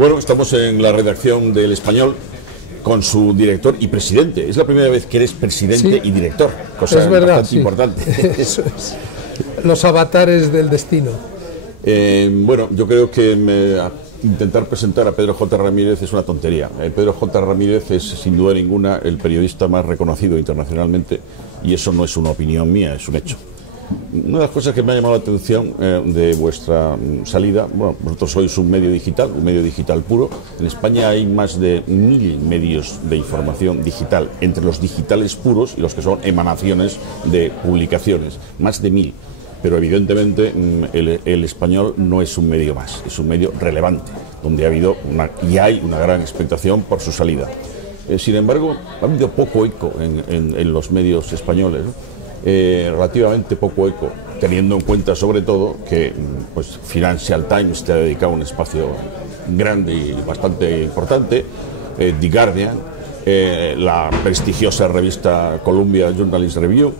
Bueno, estamos en la redacción del Español con su director y presidente. Es la primera vez que eres presidente y director, cosa bastante importante. Eso es. Los avatares del destino. Bueno, yo creo que intentar presentar a Pedro J. Ramírez es una tontería. Pedro J. Ramírez es, sin duda ninguna, el periodista más reconocido internacionalmente, y eso no es una opinión mía, es un hecho. Una de las cosas que me ha llamado la atención de vuestra salida, bueno, vosotros sois un medio digital puro. En España hay más de 1000 medios de información digital, entre los digitales puros y los que son emanaciones de publicaciones, más de 1000. Pero evidentemente el Español no es un medio más, es un medio relevante, donde ha habido hay una gran expectación por su salida. Sin embargo, ha habido poco eco en los medios españoles, ¿no? Relativamente poco eco, teniendo en cuenta sobre todo que pues, Financial Times te ha dedicado un espacio grande y bastante importante, The Guardian, la prestigiosa revista Columbia Journalist Review,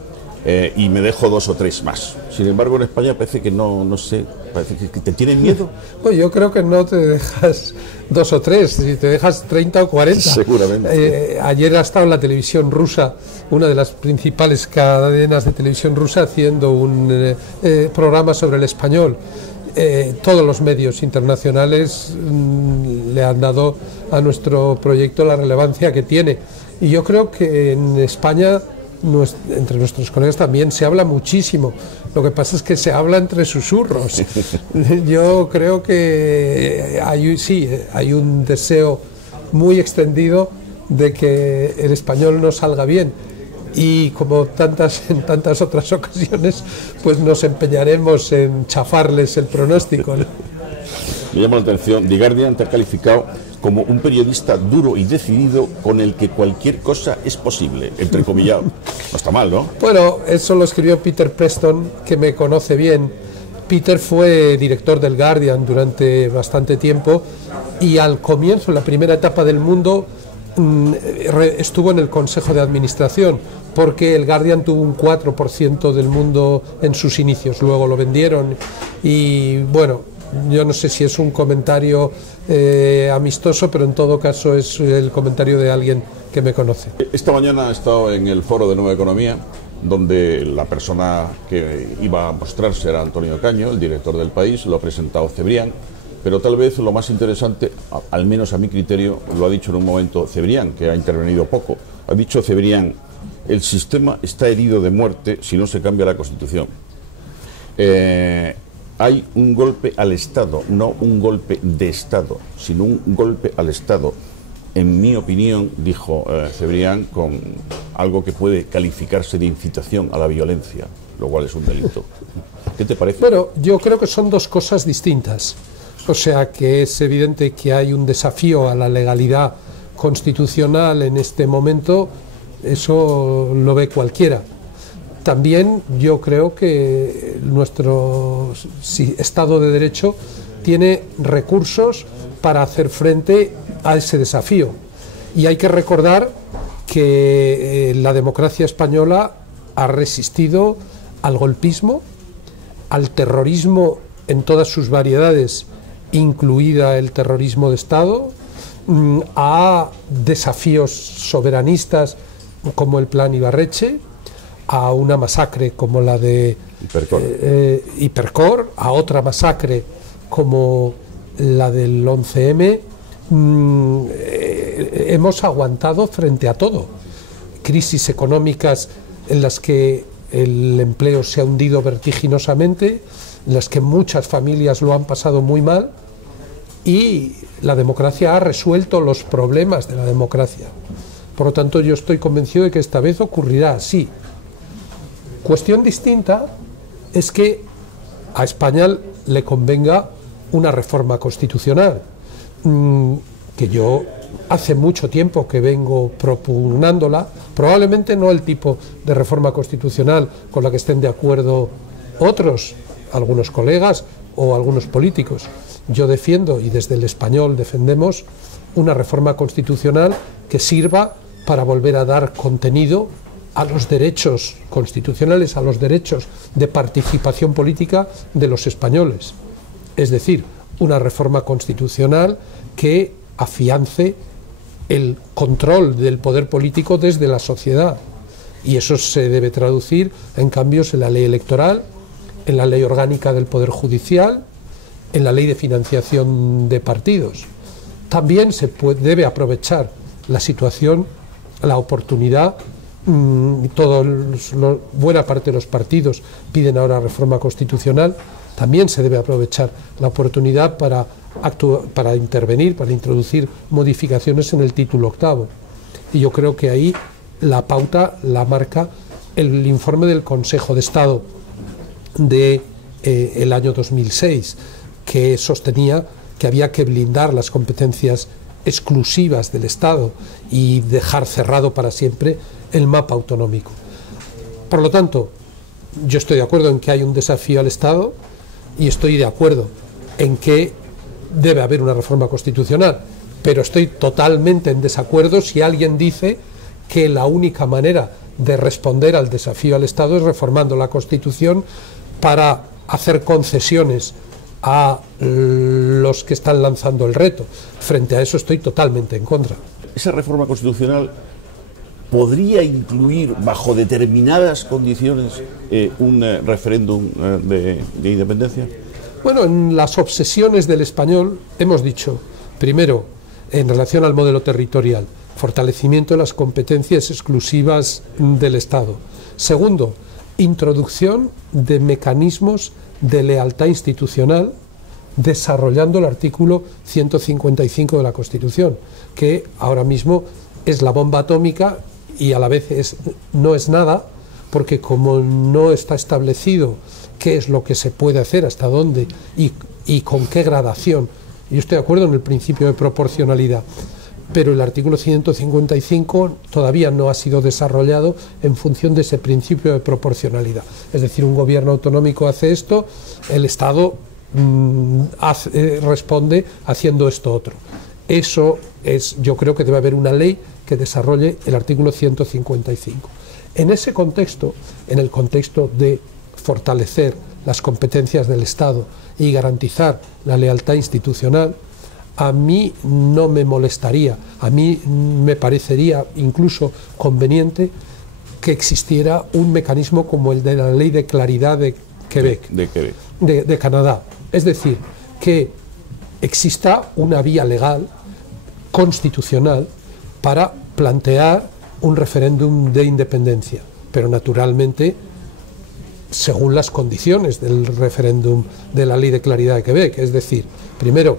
y me dejo 2 o 3 más. Sin embargo, en España parece que no sé, parece que te tienen miedo. Pues yo creo que no te dejas 2 o 3, si te dejas 30 o 40. Seguramente. Ayer ha estado en la televisión rusa, una de las principales cadenas de televisión rusa, haciendo un programa sobre el español. Todos los medios internacionales le han dado a nuestro proyecto la relevancia que tiene. Y yo creo que en España, entre nuestros colegas también se habla muchísimo. Lo que pasa es que se habla entre susurros. Yo creo que hay un deseo muy extendido de que el español no salga bien, y como en tantas otras ocasiones, pues nos empeñaremos en chafarles el pronóstico, ¿no? Me llama la atención, The Guardian te ha calificado como un periodista duro y decidido con el que cualquier cosa es posible, entrecomillado. No está mal, ¿no? Bueno, eso lo escribió Peter Preston, que me conoce bien. Peter fue director del Guardian durante bastante tiempo, y al comienzo, en la primera etapa del Mundo, estuvo en el Consejo de Administración, porque el Guardian tuvo un 4% del Mundo en sus inicios, luego lo vendieron, y bueno, yo no sé si es un comentario amistoso, pero en todo caso es el comentario de alguien que me conoce. Esta mañana he estado en el foro de Nueva Economía, donde la persona que iba a mostrarse era Antonio Caño, el director del País, lo ha presentado Cebrián, pero tal vez lo más interesante, al menos a mi criterio, lo ha dicho en un momento Cebrián, que ha intervenido poco. Ha dicho Cebrián: el sistema está herido de muerte si no se cambia la Constitución. Hay un golpe al Estado, no un golpe de Estado, sino un golpe al Estado. En mi opinión, dijo Cebrián, con algo que puede calificarse de incitación a la violencia, lo cual es un delito. ¿Qué te parece? Bueno, yo creo que son dos cosas distintas. O sea que es evidente que hay un desafío a la legalidad constitucional en este momento, eso lo ve cualquiera. También yo creo que nuestro Estado de Derecho tiene recursos para hacer frente a ese desafío. Y hay que recordar que la democracia española ha resistido al golpismo, al terrorismo en todas sus variedades, incluida el terrorismo de Estado, a desafíos soberanistas como el Plan Ibarretxe, a una masacre como la de Hipercor, a otra masacre como la del 11M. Hemos aguantado frente a todo. Crisis económicas en las que el empleo se ha hundido vertiginosamente, en las que muchas familias lo han pasado muy mal, y la democracia ha resuelto los problemas de la democracia. Por lo tanto, yo estoy convencido de que esta vez ocurrirá así. Cuestión distinta es que a España le convenga una reforma constitucional, que yo hace mucho tiempo que vengo propugnándola, probablemente no el tipo de reforma constitucional con la que estén de acuerdo otros, algunos colegas o algunos políticos. Yo defiendo, y desde el Español defendemos, una reforma constitucional que sirva para volver a dar contenido a los derechos constitucionales, a los derechos de participación política de los españoles. Es decir, una reforma constitucional que afiance el control del poder político desde la sociedad. Y eso se debe traducir en cambios en la ley electoral, en la ley orgánica del Poder Judicial, en la ley de financiación de partidos. También debe aprovechar la situación, la oportunidad. Buena parte de los partidos piden ahora reforma constitucional. También se debe aprovechar la oportunidad para intervenir, para introducir modificaciones en el título octavo. Y yo creo que ahí la pauta la marca el informe del Consejo de Estado del año 2006, que sostenía que había que blindar las competencias exclusivas del Estado y dejar cerrado para siempre el mapa autonómico. Por lo tanto, yo estoy de acuerdo en que hay un desafío al Estado y estoy de acuerdo en que debe haber una reforma constitucional, pero estoy totalmente en desacuerdo si alguien dice que la única manera de responder al desafío al Estado es reformando la Constitución para hacer concesiones a los que están lanzando el reto. Frente a eso estoy totalmente en contra. ¿Esa reforma constitucional podría incluir, bajo determinadas condiciones, un referéndum de independencia? Bueno, en las obsesiones del español hemos dicho, primero, en relación al modelo territorial, fortalecimiento de las competencias exclusivas del Estado. Segundo, introducción de mecanismos de lealtad institucional, desarrollando el artículo 155 de la Constitución, que ahora mismo es la bomba atómica y a la vez no es nada, porque como no está establecido qué es lo que se puede hacer, hasta dónde y con qué gradación. Yo estoy de acuerdo en el principio de proporcionalidad, pero el artículo 155 todavía no ha sido desarrollado en función de ese principio de proporcionalidad. Es decir, un gobierno autonómico hace esto, el Estado responde haciendo esto otro. Eso es, yo creo que debe haber una ley que desarrolle el artículo 155. En ese contexto, en el contexto de fortalecer las competencias del Estado y garantizar la lealtad institucional, a mí no me molestaría, a mí me parecería incluso conveniente que existiera un mecanismo como el de la Ley de Claridad de Quebec, de Canadá. Es decir, que exista una vía legal, constitucional, para plantear un referéndum de independencia, pero naturalmente según las condiciones del referéndum de la Ley de Claridad de Quebec. Es decir, primero,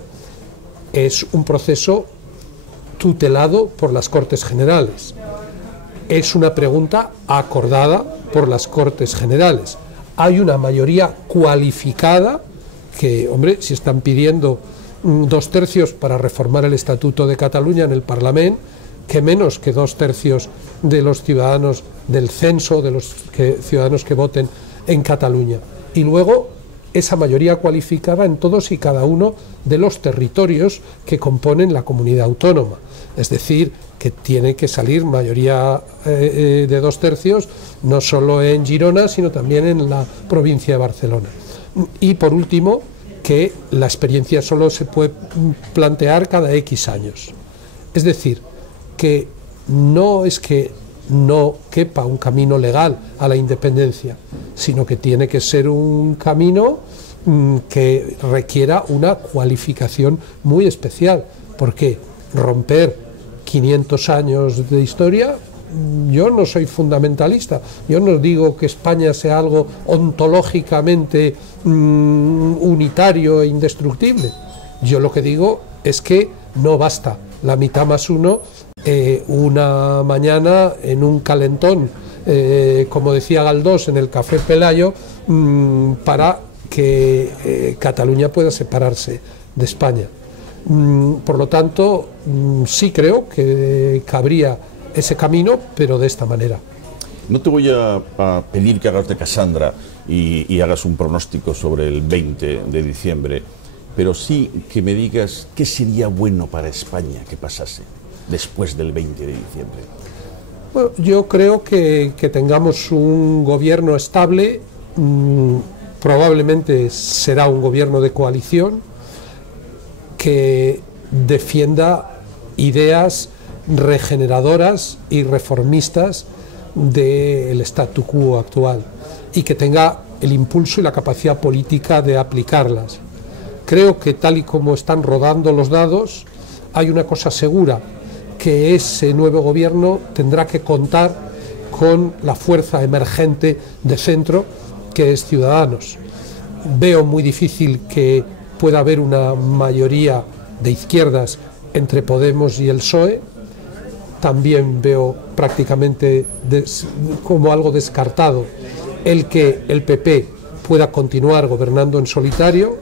es un proceso tutelado por las Cortes Generales. Es una pregunta acordada por las Cortes Generales. Hay una mayoría cualificada que, hombre, si están pidiendo 2/3 para reformar el Estatuto de Cataluña en el Parlamento, que menos que 2/3 de los ciudadanos del censo, de los ciudadanos que voten en Cataluña. Y luego esa mayoría cualificada en todos y cada uno de los territorios que componen la comunidad autónoma. Es decir, que tiene que salir mayoría de 2/3, no solo en Girona, sino también en la provincia de Barcelona. Y por último, que la experiencia solo se puede plantear cada X años. Es decir, que no es que no quepa un camino legal a la independencia, sino que tiene que ser un camino que requiera una cualificación muy especial, porque romper 500 años de historia, yo no soy fundamentalista, yo no digo que España sea algo ontológicamente unitario e indestructible. Yo lo que digo es que no basta la mitad más uno una mañana en un calentón, como decía Galdós, en el Café Pelayo, para que Cataluña pueda separarse de España. Por lo tanto, sí creo que cabría ese camino, pero de esta manera. No te voy a pedir que hagas de Cassandra y hagas un pronóstico sobre el 20 de diciembre, pero sí que me digas qué sería bueno para España que pasase después del 20 de diciembre. Bueno, yo creo que tengamos un gobierno estable, probablemente será un gobierno de coalición, que defienda ideas regeneradoras y reformistas del statu quo actual y que tenga el impulso y la capacidad política de aplicarlas. Creo que tal y como están rodando los dados, hay una cosa segura, que ese nuevo gobierno tendrá que contar con la fuerza emergente de centro que es Ciudadanos. Veo muy difícil que pueda haber una mayoría de izquierdas entre Podemos y el PSOE. También veo prácticamente como algo descartado el que el PP pueda continuar gobernando en solitario,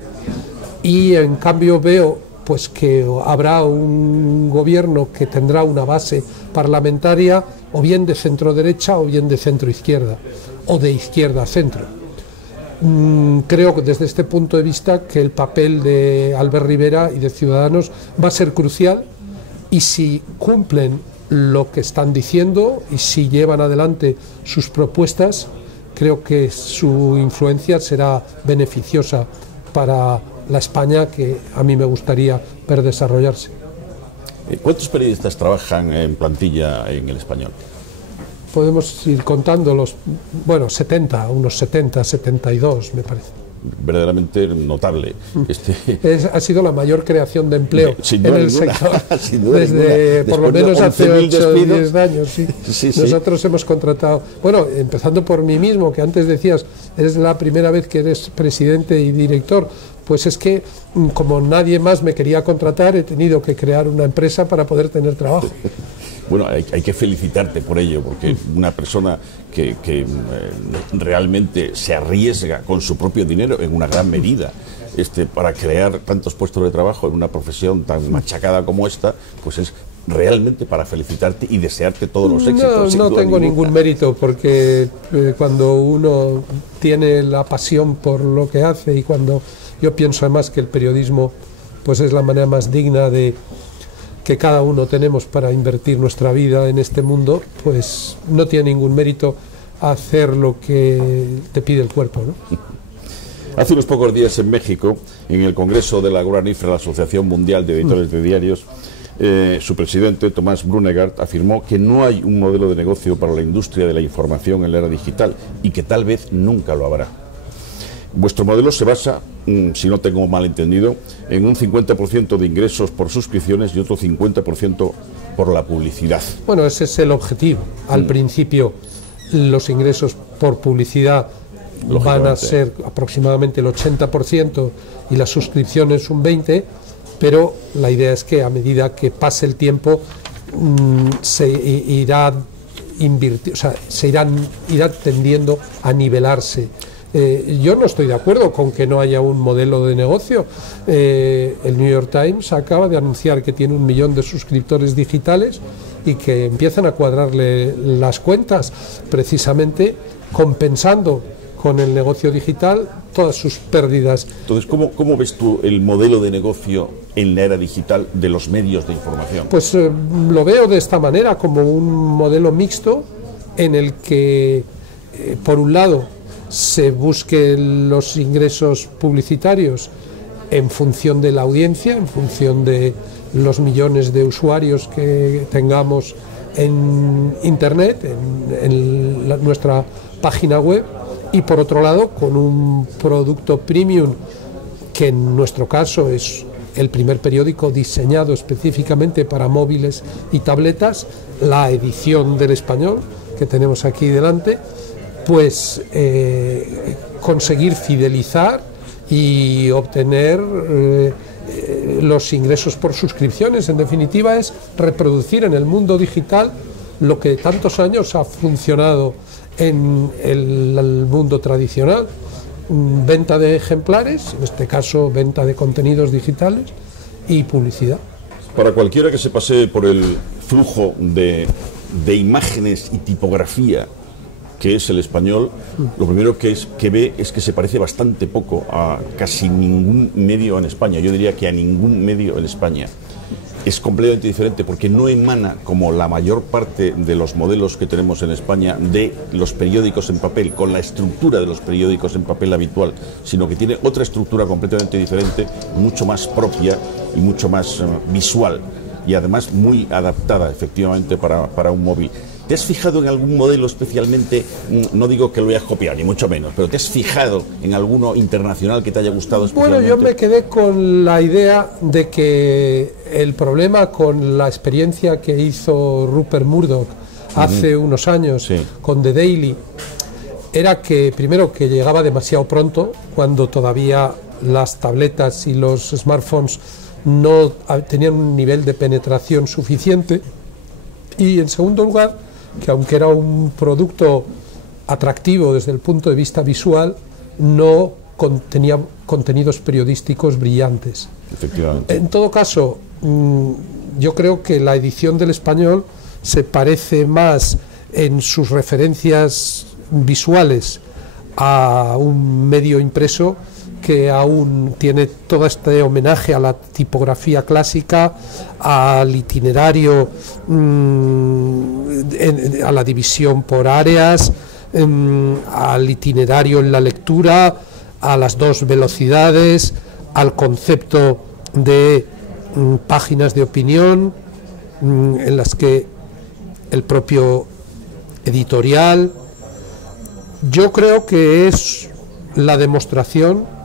y en cambio veo pues que habrá un gobierno que tendrá una base parlamentaria o bien de centro derecha o bien de centro izquierda o de izquierda a centro. Creo que desde este punto de vista que el papel de Albert Rivera y de Ciudadanos va a ser crucial, y si cumplen lo que están diciendo y si llevan adelante sus propuestas, creo que su influencia será beneficiosa para la España que a mí me gustaría ver desarrollarse. ¿Cuántos periodistas trabajan en plantilla en El Español? Podemos ir contando unos 70, 72 me parece. Verdaderamente notable. Ha sido la mayor creación de empleo en el sector desde por lo menos hace 8 o 10 años. Sí. Nosotros hemos contratado, empezando por mí mismo, que antes decías, es la primera vez que eres presidente y director. Pues es que, como nadie más me quería contratar, he tenido que crear una empresa para poder tener trabajo. Bueno, hay que felicitarte por ello, porque una persona que realmente se arriesga con su propio dinero en una gran medida para crear tantos puestos de trabajo en una profesión tan machacada como esta, pues es realmente para felicitarte y desearte todos los éxitos. No tengo ningún mérito, porque cuando uno tiene la pasión por lo que hace, y cuando yo pienso además que el periodismo pues es la manera más digna de que cada uno tenemos para invertir nuestra vida en este mundo, pues no tiene ningún mérito hacer lo que te pide el cuerpo, ¿no? Hace unos pocos días en México, en el Congreso de la Gran-IFRA, la Asociación Mundial de Editores de Diarios, su presidente, Tomás Brunegart, afirmó que no hay un modelo de negocio para la industria de la información en la era digital y que tal vez nunca lo habrá. Vuestro modelo se basa, si no tengo mal entendido, en un 50% de ingresos por suscripciones y otro 50% por la publicidad. Bueno, ese es el objetivo. Al principio los ingresos por publicidad van a ser aproximadamente el 80% y las suscripciones un 20%, pero la idea es que a medida que pase el tiempo irá tendiendo a nivelarse. Yo no estoy de acuerdo con que no haya un modelo de negocio. El New York Times acaba de anunciar que tiene 1 millón de suscriptores digitales y que empiezan a cuadrarle las cuentas, precisamente compensando con el negocio digital todas sus pérdidas. Entonces, ¿cómo ves tú el modelo de negocio en la era digital de los medios de información? Pues lo veo de esta manera, como un modelo mixto en el que, por un lado, se busquen los ingresos publicitarios en función de la audiencia, en función de los millones de usuarios que tengamos en Internet, en nuestra página web, y por otro lado con un producto premium que en nuestro caso es el primer periódico diseñado específicamente para móviles y tabletas, la edición del Español que tenemos aquí delante, pues conseguir fidelizar y obtener los ingresos por suscripciones. En definitiva, es reproducir en el mundo digital lo que tantos años ha funcionado en el mundo tradicional: venta de ejemplares, en este caso venta de contenidos digitales, y publicidad. Para cualquiera que se pase por el flujo de imágenes y tipografía que es El Español, lo primero que ve es que se parece bastante poco a casi ningún medio en España. Yo diría que a ningún medio en España. Es completamente diferente porque no emana, como la mayor parte de los modelos que tenemos en España, de los periódicos en papel, con la estructura de los periódicos en papel habitual, sino que tiene otra estructura completamente diferente, mucho más propia y mucho más visual, y además muy adaptada efectivamente para un móvil. ¿Te has fijado en algún modelo especialmente, no digo que lo hayas copiado, ni mucho menos, pero te has fijado en alguno internacional que te haya gustado especialmente? Bueno, yo me quedé con la idea de que el problema con la experiencia que hizo Rupert Murdoch hace unos años, sí, con The Daily, era que primero que llegaba demasiado pronto, cuando todavía las tabletas y los smartphones no tenían un nivel de penetración suficiente, y en segundo lugar que aunque era un producto atractivo desde el punto de vista visual, no contenía contenidos periodísticos brillantes. Efectivamente. En todo caso, yo creo que la edición del Español se parece más en sus referencias visuales a un medio impreso, que aún tiene todo este homenaje a la tipografía clásica, al itinerario, a la división por áreas, al itinerario en la lectura, a las dos velocidades, al concepto de páginas de opinión, en las que el propio editorial, yo creo que es la demostración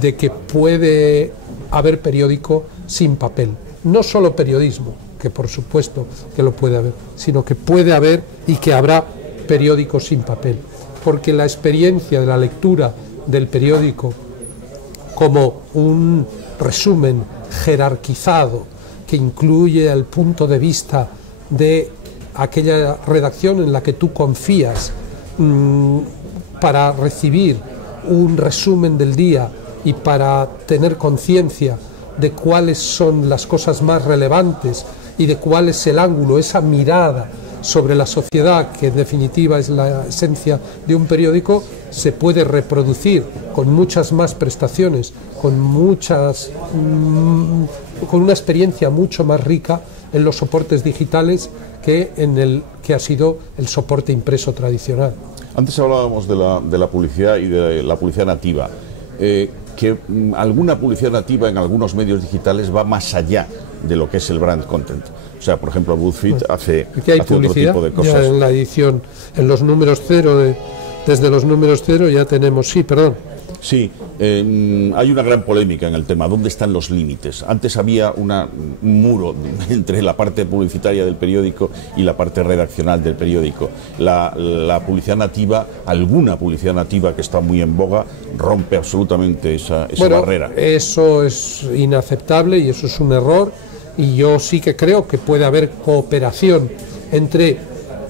de que puede haber periódico sin papel. No solo periodismo, que por supuesto que lo puede haber, sino que puede haber y que habrá periódico sin papel. Porque la experiencia de la lectura del periódico como un resumen jerarquizado que incluye el punto de vista de aquella redacción en la que tú confías para recibir un resumen del día y para tener conciencia de cuáles son las cosas más relevantes y de cuál es el ángulo, esa mirada sobre la sociedad, que en definitiva es la esencia de un periódico, se puede reproducir con muchas más prestaciones, con una experiencia mucho más rica en los soportes digitales que en el que ha sido el soporte impreso tradicional. Antes hablábamos de la publicidad y de la publicidad nativa. Que alguna publicidad nativa en algunos medios digitales va más allá de lo que es el brand content. O sea, por ejemplo, BuzzFeed hace otro tipo de cosas. Ya en la edición, en los números cero, desde los números cero ya tenemos, sí, perdón. Sí, hay una gran polémica en el tema. ¿Dónde están los límites? Antes había un muro entre la parte publicitaria del periódico y la parte redaccional del periódico. La publicidad nativa, alguna publicidad nativa que está muy en boga, rompe absolutamente esa barrera. Eso es inaceptable y eso es un error. Y yo sí que creo que puede haber cooperación entre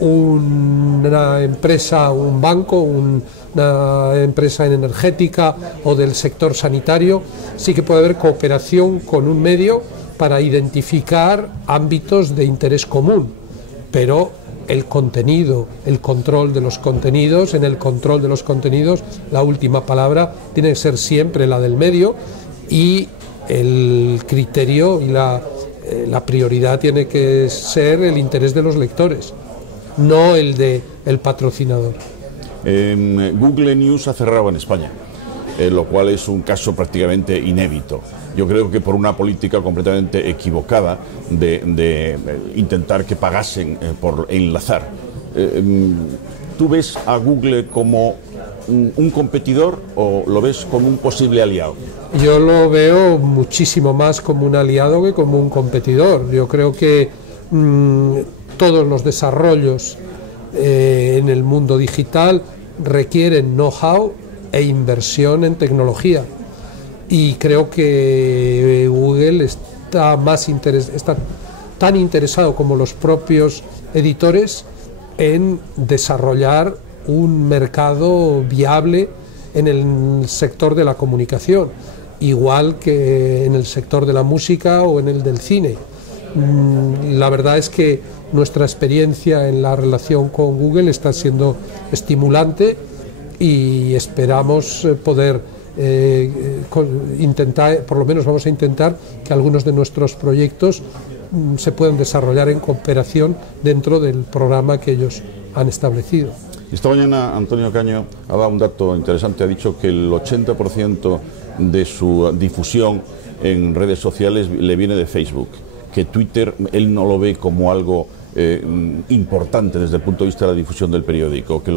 una empresa, un banco, una empresa energética o del sector sanitario. Sí que puede haber cooperación con un medio para identificar ámbitos de interés común, pero el contenido, el control de los contenidos, en el control de los contenidos la última palabra tiene que ser siempre la del medio, y el criterio y la prioridad tiene que ser el interés de los lectores, no el del patrocinador. Google News ha cerrado en España, lo cual es un caso prácticamente inédito. Yo creo que por una política completamente equivocada de intentar que pagasen por enlazar. ¿Tú ves a Google como un competidor o lo ves como un posible aliado? Yo lo veo muchísimo más como un aliado que como un competidor. Yo creo que todos los desarrollos en el mundo digital requieren know-how e inversión en tecnología, y creo que Google está tan interesado como los propios editores en desarrollar un mercado viable en el sector de la comunicación, igual que en el sector de la música o en el del cine. La verdad es que nuestra experiencia en la relación con Google está siendo estimulante y esperamos poder intentar, por lo menos vamos a intentar que algunos de nuestros proyectos se puedan desarrollar en cooperación dentro del programa que ellos han establecido. Esta mañana Antonio Caño ha dado un dato interesante, ha dicho que el 80% de su difusión en redes sociales le viene de Facebook, que Twitter él no lo ve como algo importante desde el punto de vista de la difusión del periódico, que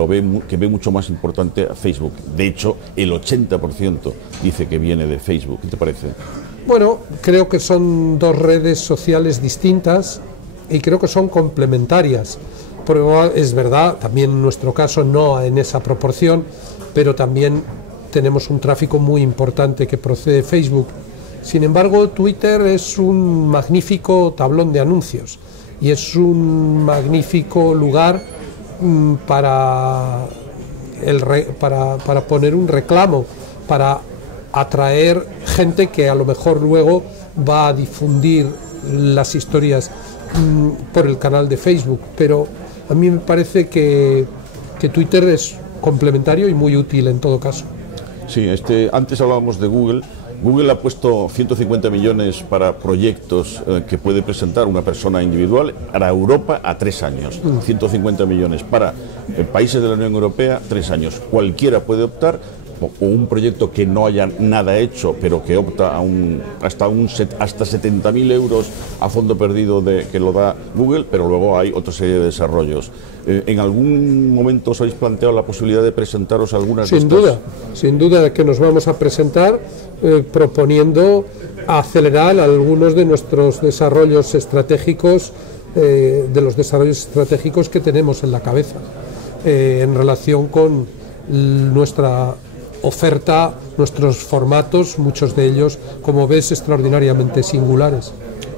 ve mucho más importante a Facebook. De hecho, el 80% dice que viene de Facebook. ¿Qué te parece? Bueno, creo que son dos redes sociales distintas y creo que son complementarias. Pero es verdad, también en nuestro caso no en esa proporción, pero también tenemos un tráfico muy importante que procede de Facebook. Sin embargo, Twitter es un magnífico tablón de anuncios y es un magnífico lugar para poner un reclamo, para atraer gente que a lo mejor luego va a difundir las historias por el canal de Facebook. Pero a mí me parece que Twitter es complementario y muy útil en todo caso. Sí, antes hablábamos de Google. Google ha puesto 150 millones para proyectos que puede presentar una persona individual para Europa a 3 años. 150 millones para países de la Unión Europea, 3 años. Cualquiera puede optar, o un proyecto que no haya nada hecho, pero que opta a hasta 70.000 euros a fondo perdido que lo da Google, pero luego hay otra serie de desarrollos. ¿En algún momento os habéis planteado la posibilidad de presentaros algunas de estas? Sin duda que nos vamos a presentar proponiendo acelerar algunos de nuestros desarrollos estratégicos, de los desarrollos estratégicos que tenemos en la cabeza, en relación con nuestra oferta, nuestros formatos, muchos de ellos, como ves, extraordinariamente singulares.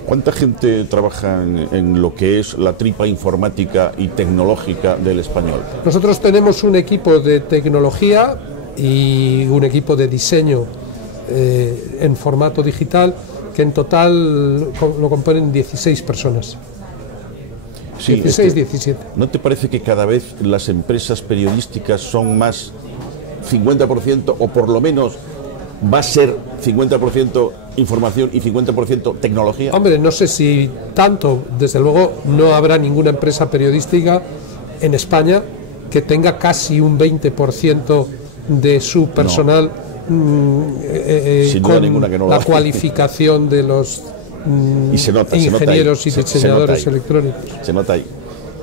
¿Cuánta gente trabaja en lo que es la tripa informática y tecnológica del Español? Nosotros tenemos un equipo de tecnología y un equipo de diseño en formato digital que en total lo componen 16 personas. Sí, 16, 17. ¿No te parece que cada vez las empresas periodísticas son más 50%, o por lo menos va a ser 50% información y 50% tecnología? Hombre, no sé si tanto. Desde luego no habrá ninguna empresa periodística en España que tenga casi un 20% de su personal con la cualificación de los ingenieros y diseñadores electrónicos. Se nota ahí.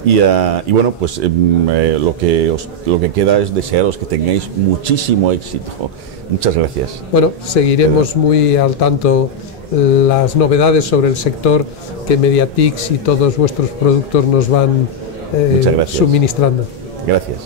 Y bueno, pues lo que queda es desearos que tengáis muchísimo éxito. Muchas gracias. Bueno, seguiremos muy al tanto las novedades sobre el sector que Mediatix y todos vuestros productos nos van suministrando. Gracias.